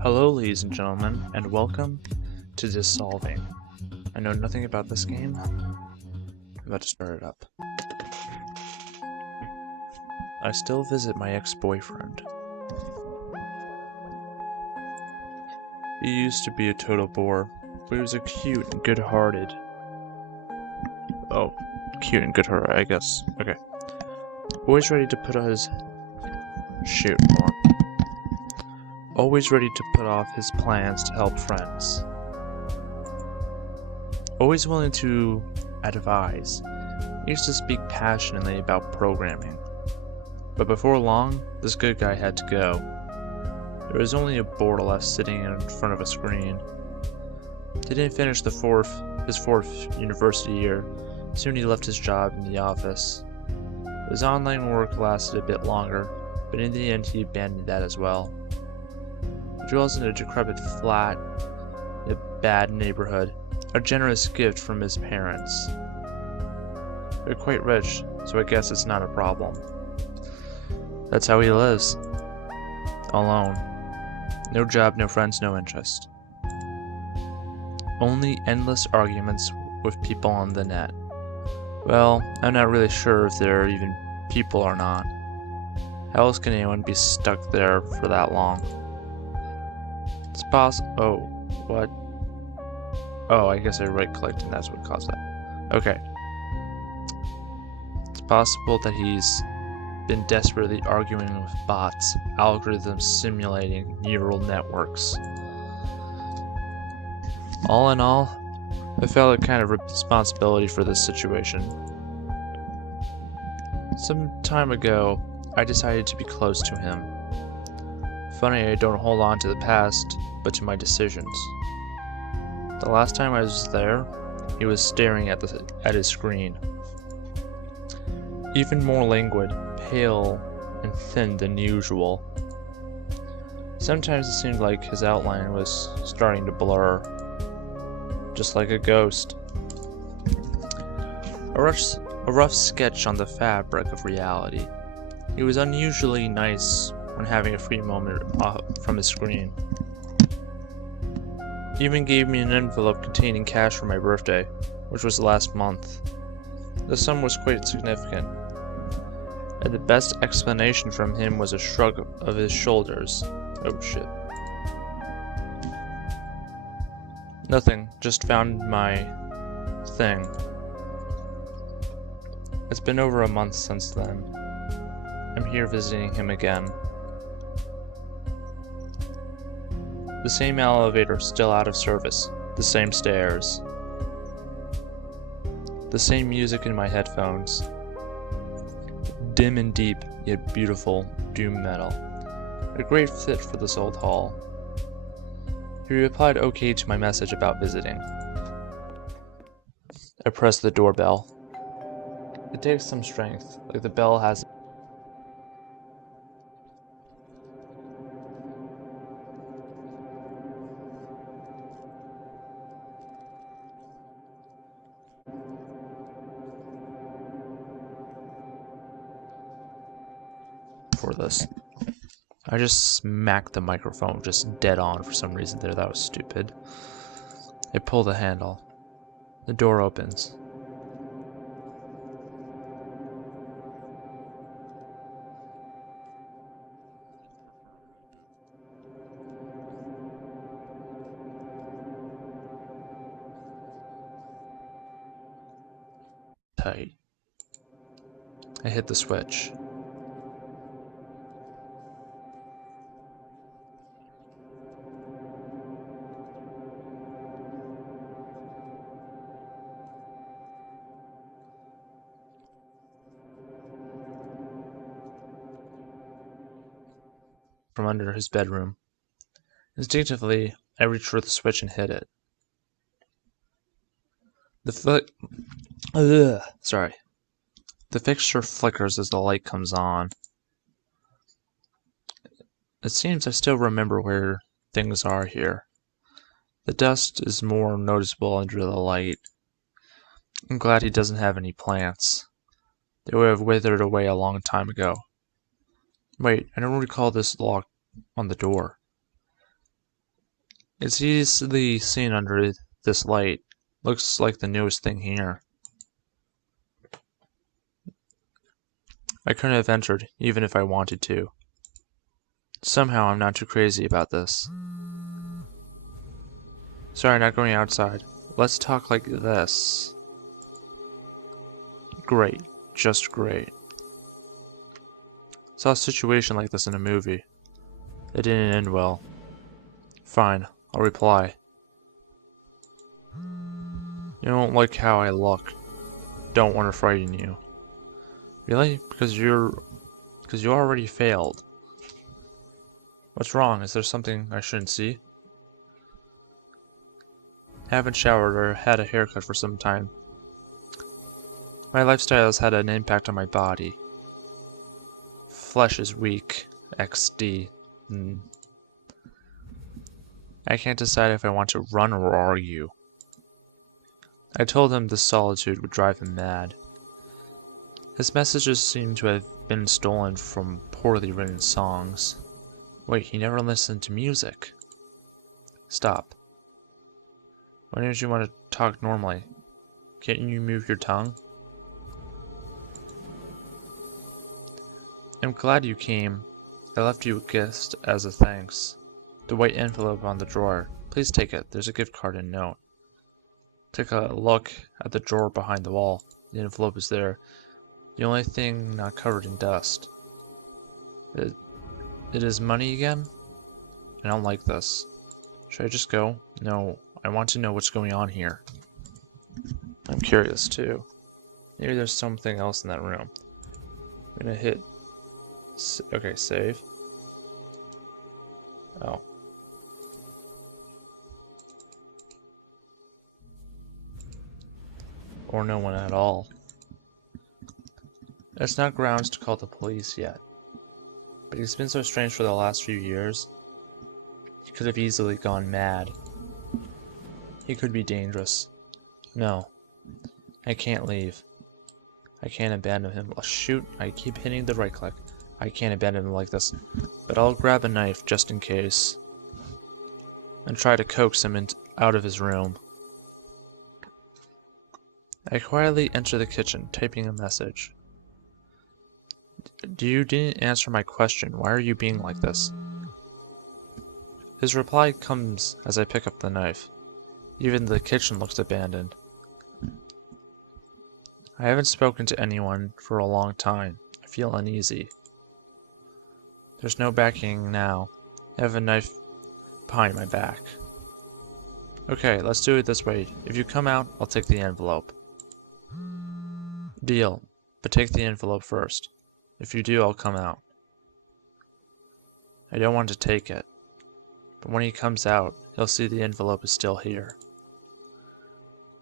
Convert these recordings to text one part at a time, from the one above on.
Hello ladies and gentlemen, and welcome to Dissolving. I know nothing about this game. I'm about to start it up. I still visit my ex-boyfriend. He used to be a total bore, but he was a cute and good-hearted. Oh, cute and good-hearted, I guess. Okay. Always ready to put his... Shoot, hold on. Always ready to put off his plans to help friends. Always willing to advise. He used to speak passionately about programming. But before long, this good guy had to go. There was only a board left sitting in front of a screen. He didn't finish his fourth university year. Soon he left his job in the office. His online work lasted a bit longer, but in the end he abandoned that as well. He dwells in a decrepit flat in a bad neighborhood, a generous gift from his parents. They're quite rich, so I guess it's not a problem. That's how he lives. Alone. No job, no friends, no interest. Only endless arguments with people on the net. Well, I'm not really sure if they're even people or not. How else can anyone be stuck there for that long? It's possible. Oh, what? Oh, I guess I right-clicked and that's what caused that. Okay. It's possible that he's been desperately arguing with bots, algorithms simulating neural networks. All in all, I felt a kind of responsibility for this situation. Some time ago, I decided to be close to him. Funny, I don't hold on to the past, but to my decisions. The last time I was there, he was staring at his screen. Even more languid, pale, and thin than usual. Sometimes it seemed like his outline was starting to blur, just like a ghost. A rough sketch on the fabric of reality. He was unusually nice when having a free moment from his screen. He even gave me an envelope containing cash for my birthday, which was last month. The sum was quite significant, and the best explanation from him was a shrug of his shoulders. Oh shit. Nothing, just found my thing. It's been over a month since then. I'm here visiting him again. The same elevator still out of service, the same stairs. The same music in my headphones. Dim and deep, yet beautiful, doom metal. A great fit for this old hall. He replied okay to my message about visiting. I pressed the doorbell. It takes some strength, like the bell has for this. I just smacked the microphone just dead on for some reason there. That was stupid. I pull the handle. The door opens. Tight. I hit the switch. From under his bedroom. Instinctively, I reached for the switch and hit it. The fixture flickers as the light comes on. It seems I still remember where things are here. The dust is more noticeable under the light. I'm glad he doesn't have any plants. They would have withered away a long time ago. Wait, I don't recall this lock on the door. It's easily seen under this light. Looks like the newest thing here. I couldn't have entered, even if I wanted to. Somehow I'm not too crazy about this. Sorry, not going outside. Let's talk like this. Great. Just great. Saw a situation like this in a movie. It didn't end well. Fine, I'll reply. You don't like how I look. Don't want to frighten you. Really? Because you already failed. What's wrong? Is there something I shouldn't see? Haven't showered or had a haircut for some time. My lifestyle has had an impact on my body. Flesh is weak. XD. I can't decide if I want to run or argue. I told him this solitude would drive him mad. His messages seem to have been stolen from poorly written songs. Wait, he never listened to music. Stop. Why don't you want to talk normally? Can't you move your tongue? I'm glad you came. I left you a gift as a thanks. The white envelope on the drawer. Please take it. There's a gift card and note. Take a look at the drawer behind the wall. The envelope is there. The only thing not covered in dust. It is money again? I don't like this. Should I just go? No, I want to know what's going on here. I'm curious too. Maybe there's something else in that room. I'm gonna hit... Okay, save. Oh. Or no one at all. It's not grounds to call the police yet. But he's been so strange for the last few years. He could have easily gone mad. He could be dangerous. No. I can't leave. I can't abandon him. Oh, shoot, I keep hitting the right click. I can't abandon him like this. But I'll grab a knife just in case. And try to coax him out of his room. I quietly enter the kitchen, typing a message. You didn't answer my question. Why are you being like this? His reply comes as I pick up the knife. Even the kitchen looks abandoned. I haven't spoken to anyone for a long time. I feel uneasy. There's no backing now. I have a knife behind my back. Okay, let's do it this way. If you come out, I'll take the envelope. Deal, but take the envelope first. If you do, I'll come out. I don't want to take it, but when he comes out, he'll see the envelope is still here.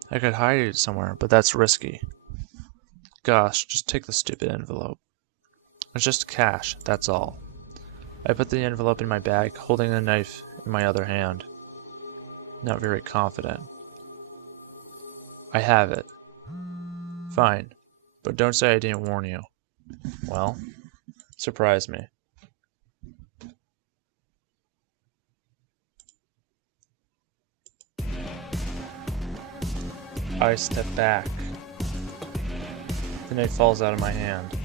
I could hide it somewhere, but that's risky. Gosh, just take the stupid envelope. It's just cash, that's all. I put the envelope in my bag, holding the knife in my other hand. Not very confident. I have it. Fine, but don't say I didn't warn you. Well, surprise me. I step back. The knife falls out of my hand.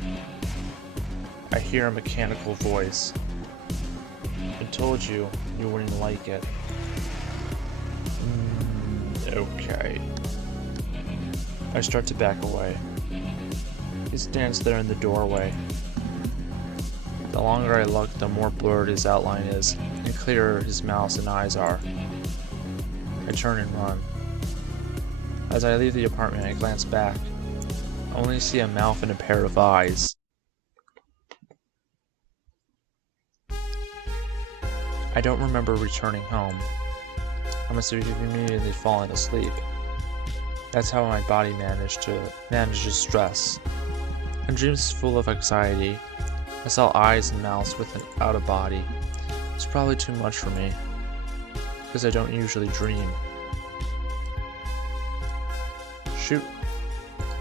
I hear a mechanical voice. I told you you wouldn't like it. Okay. I start to back away. He stands there in the doorway. The longer I look, the more blurred his outline is, and clearer his mouth and eyes are. I turn and run. As I leave the apartment, I glance back. I only see a mouth and a pair of eyes. I don't remember returning home. I must have immediately fallen asleep. That's how my body manages stress. In dreams full of anxiety, I saw eyes and mouths without a body. It's probably too much for me, because I don't usually dream. Shoot.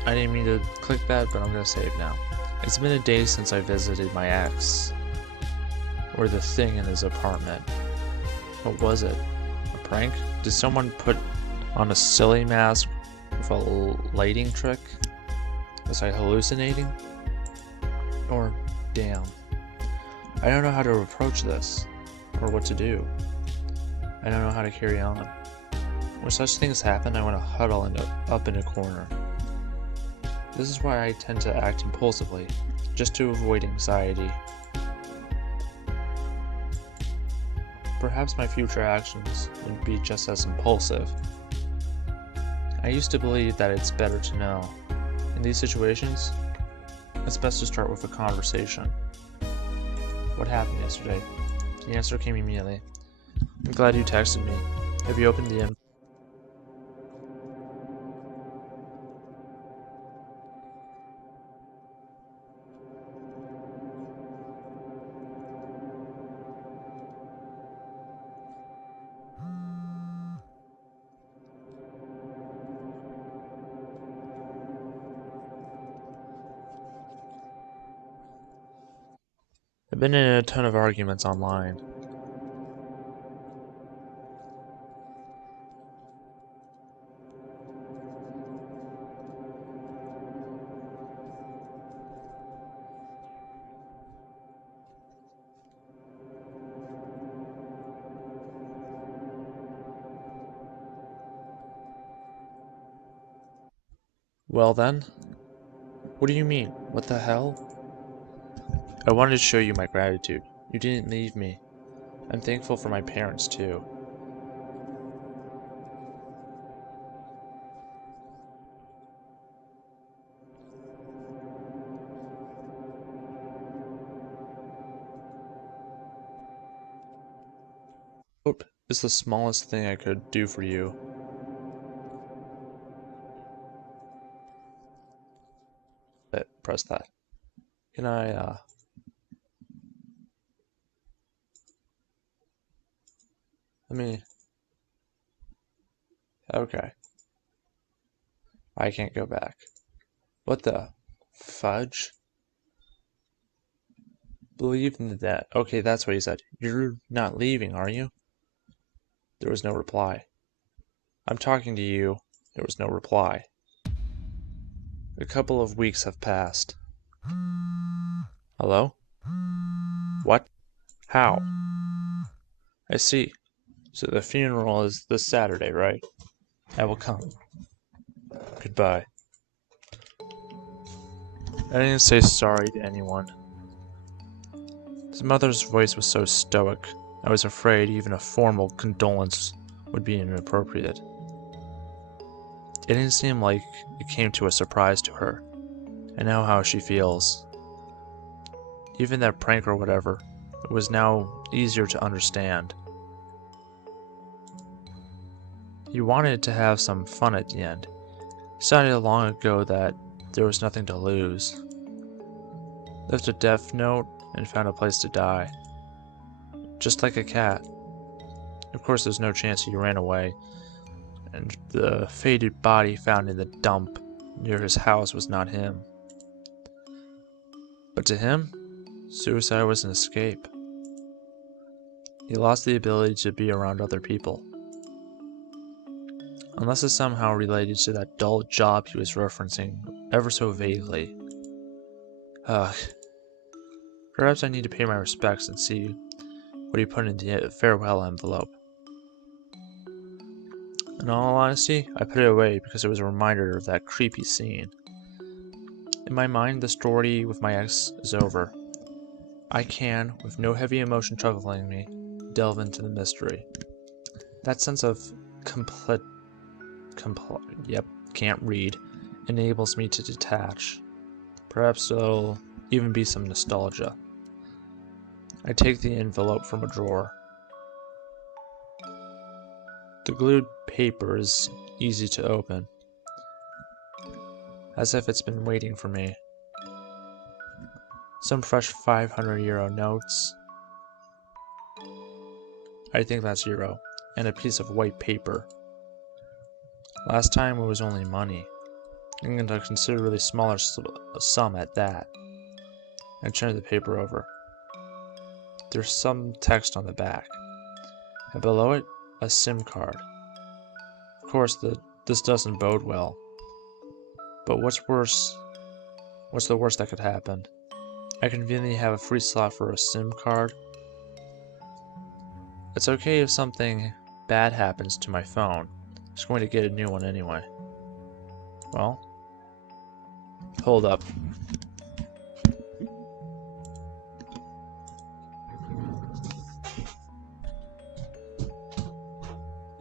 I didn't mean to click that, but I'm gonna save now. It's been a day since I visited my ex. Or the thing in his apartment. What was it? A prank? Did someone put on a silly mask with a lighting trick? Was I hallucinating? Or, damn. I don't know how to approach this, or what to do. I don't know how to carry on. When such things happen, I want to huddle up in a corner. This is why I tend to act impulsively, just to avoid anxiety. Perhaps my future actions would be just as impulsive. I used to believe that it's better to know. In these situations, it's best to start with a conversation. What happened yesterday? The answer came immediately. I'm glad you texted me. Have you opened the envelope? I've been in a ton of arguments online. Well then? What do you mean? What the hell? I wanted to show you my gratitude. You didn't leave me. I'm thankful for my parents too. Hope is the smallest thing I could do for you. Press that. Can I, let me... Okay. I can't go back. What the fudge? Believe in the dead. Okay, that's what he said. You're not leaving, are you? There was no reply. I'm talking to you. There was no reply. A couple of weeks have passed. Hello? What? How? I see. So the funeral is this Saturday, right? I will come. Goodbye. I didn't say sorry to anyone. His mother's voice was so stoic, I was afraid even a formal condolence would be inappropriate. It didn't seem like it came to a surprise to her. I know how she feels. Even that prank or whatever, it was now easier to understand. He wanted to have some fun at the end. He decided long ago that there was nothing to lose. Left a death note and found a place to die. Just like a cat. Of course, there's no chance he ran away, and the faded body found in the dump near his house was not him. But to him, suicide was an escape. He lost the ability to be around other people. Unless it's somehow related to that dull job he was referencing ever so vaguely. Ugh. Perhaps I need to pay my respects and see what he put in the farewell envelope. In all honesty, I put it away because it was a reminder of that creepy scene. In my mind, the story with my ex is over. I can, with no heavy emotion troubling me, delve into the mystery. That sense of can't read, enables me to detach. Perhaps there'll even be some nostalgia. I take the envelope from a drawer. The glued paper is easy to open, as if it's been waiting for me. Some fresh €500 notes. I think that's euro, and a piece of white paper. Last time it was only money, and a considerably smaller sum at that. I turned the paper over. There's some text on the back, and below it, a SIM card. Of course, this doesn't bode well. But what's worse? What's the worst that could happen? I conveniently have a free slot for a SIM card. It's okay if something bad happens to my phone. I'm just going to get a new one anyway. Well, hold up.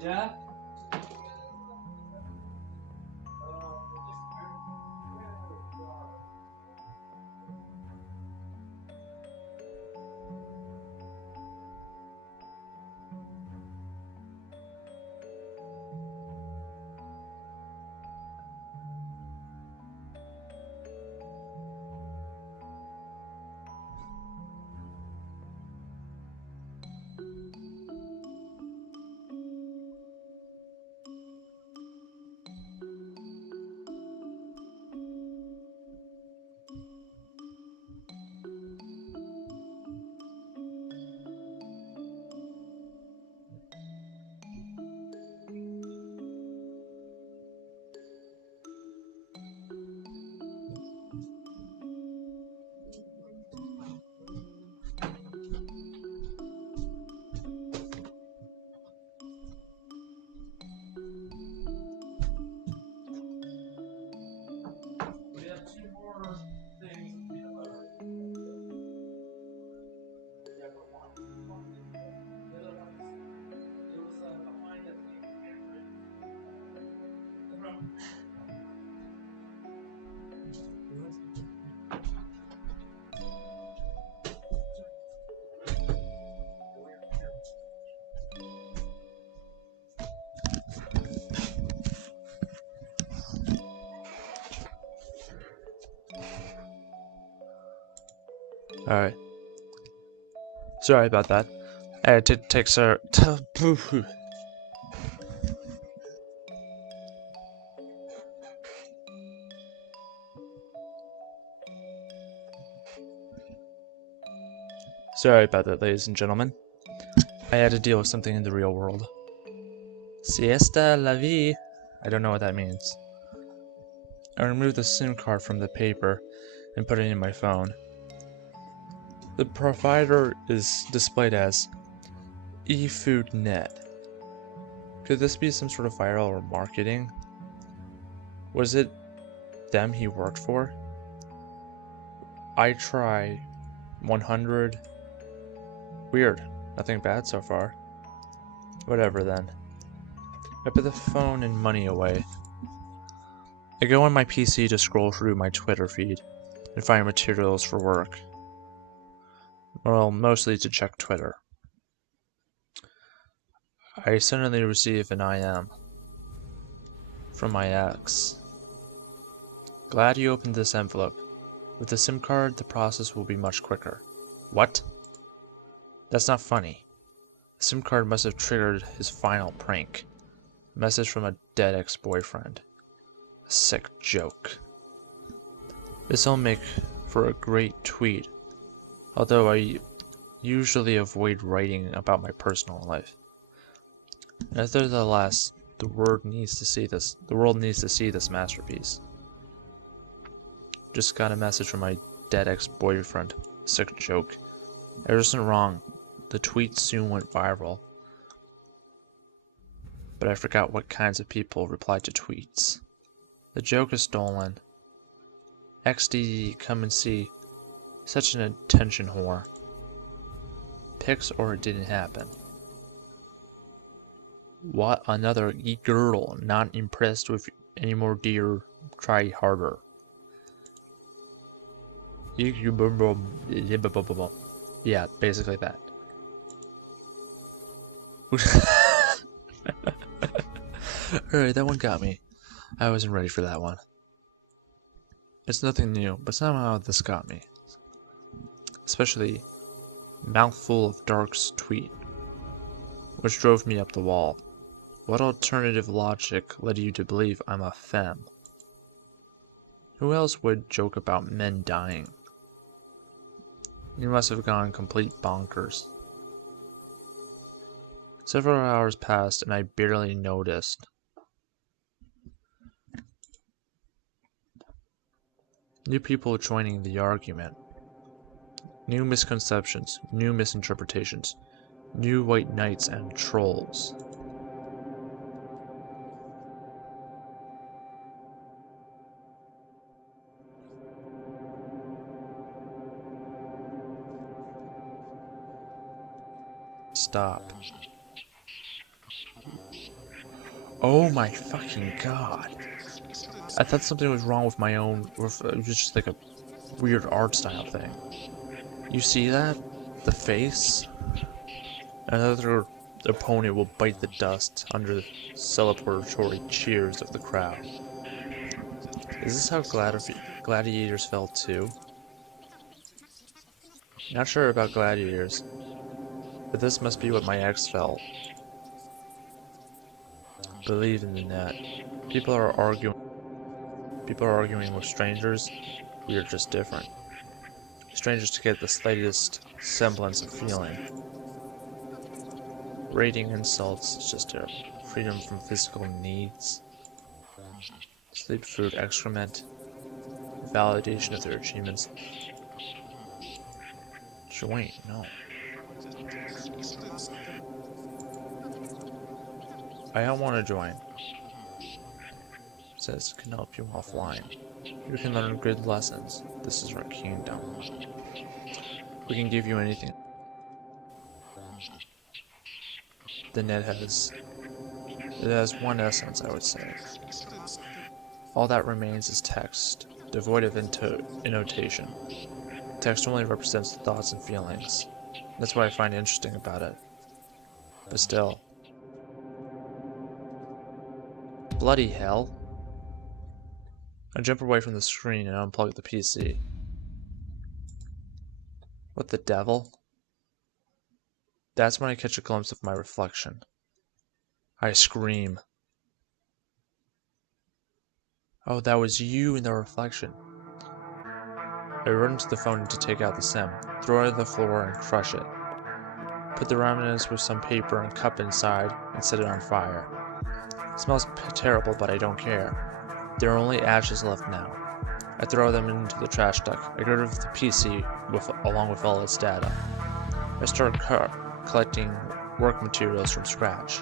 Yeah? We have 2 more things to be delivered. Yeah, but one. The other one it was behind us. Alright. Sorry about that. I had to take Sorry about that, ladies and gentlemen. I had to deal with something in the real world. Siesta la vie. I don't know what that means. I removed the SIM card from the paper and put it in my phone. The provider is displayed as eFoodNet. Could this be some sort of viral or marketing? Was it them he worked for? I try 100. Weird. Nothing bad so far. Whatever then. I put the phone and money away. I go on my PC to scroll through my Twitter feed and find materials for work. Well, mostly to check Twitter. I suddenly receive an IM from my ex. Glad you opened this envelope. With the SIM card, the process will be much quicker. What? That's not funny. The SIM card must have triggered his final prank. A message from a dead ex-boyfriend. A sick joke. This'll make for a great tweet, although I usually avoid writing about my personal life. Nevertheless, the world needs to see this. The world needs to see this masterpiece. Just got a message from my dead ex-boyfriend. Sick joke. I wasn't wrong. The tweet soon went viral. But I forgot what kinds of people replied to tweets. The joke is stolen. XD, come and see. Such an attention whore. Pics or it didn't happen. What another girl, not impressed with anymore, dear. Try harder. Yeah, basically that. Alright, that one got me. I wasn't ready for that one. It's nothing new, but somehow this got me. Especially mouthful of Dark's tweet, which drove me up the wall. What alternative logic led you to believe I'm a femme? Who else would joke about men dying? You must have gone complete bonkers. Several hours passed and I barely noticed. New people joining the argument. New misconceptions, new misinterpretations, new white knights and trolls. Stop. Oh my fucking god. I thought something was wrong with my own, or if it was just like a weird art style thing. You see that? The face? Another opponent will bite the dust under the celebratory cheers of the crowd. Is this how gladiators felt too? Not sure about gladiators, but this must be what my ex felt. Believe in the net. People are arguing with strangers. We are just different. Strangers to get the slightest semblance of feeling. Rating insults is just a freedom from physical needs. Sleep, food, excrement. Validation of their achievements. Join, no. I don't want to join. It says can help you offline. You can learn good lessons. This is our kingdom. We can give you anything. The net has one essence, I would say. All that remains is text, devoid of annotation. Text only represents the thoughts and feelings. That's what I find interesting about it. But still. Bloody hell. I jump away from the screen and unplug the PC. What the devil? That's when I catch a glimpse of my reflection. I scream. Oh, that was you in the reflection. I run to the phone to take out the SIM, throw it on the floor and crush it. Put the remnants with some paper and cup inside and set it on fire. It smells terrible, but I don't care. There are only ashes left now. I throw them into the trash duct. I get rid of the PC along with all its data. I start collecting work materials from scratch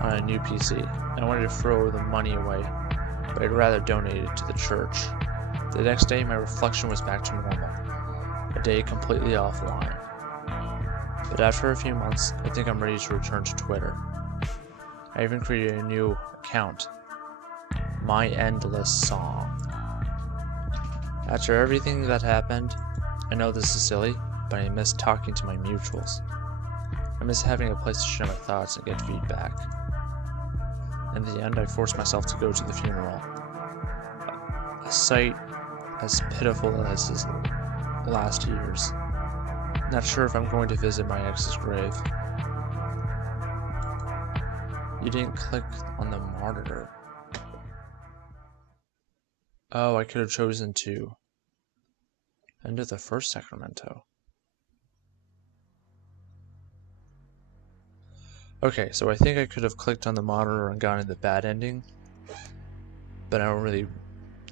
on a new PC. I wanted to throw the money away, but I'd rather donate it to the church. The next day, my reflection was back to normal. A day completely offline. But after a few months, I think I'm ready to return to Twitter. I even created a new account. My Endless Song. After everything that happened, I know this is silly, but I miss talking to my mutuals. I miss having a place to share my thoughts and get feedback. In the end, I forced myself to go to the funeral. A sight as pitiful as his last years. Not sure if I'm going to visit my ex's grave. You didn't click on the monitor. Oh, I could have chosen to end of the first Sacramento. Okay, so I think I could have clicked on the monitor and gotten the bad ending, but I don't really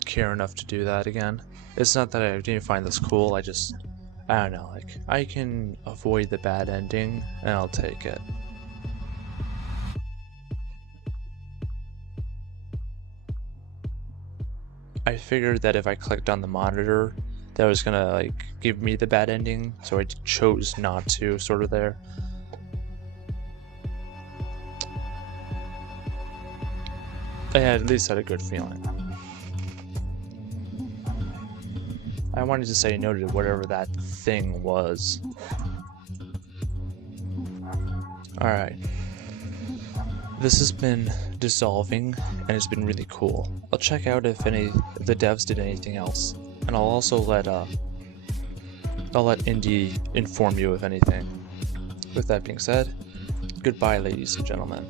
care enough to do that again. It's not that I didn't find this cool, I don't know, like, I can avoid the bad ending, and I'll take it. I figured that if I clicked on the monitor, that was gonna, like, give me the bad ending, so I chose not to, sort of there. I at least had a good feeling. I wanted to say no to whatever that thing was. Alright. This has been dissolving, and it's been really cool. I'll check out if the devs did anything else, and I'll also let Indy inform you of anything. With that being said, goodbye, ladies and gentlemen.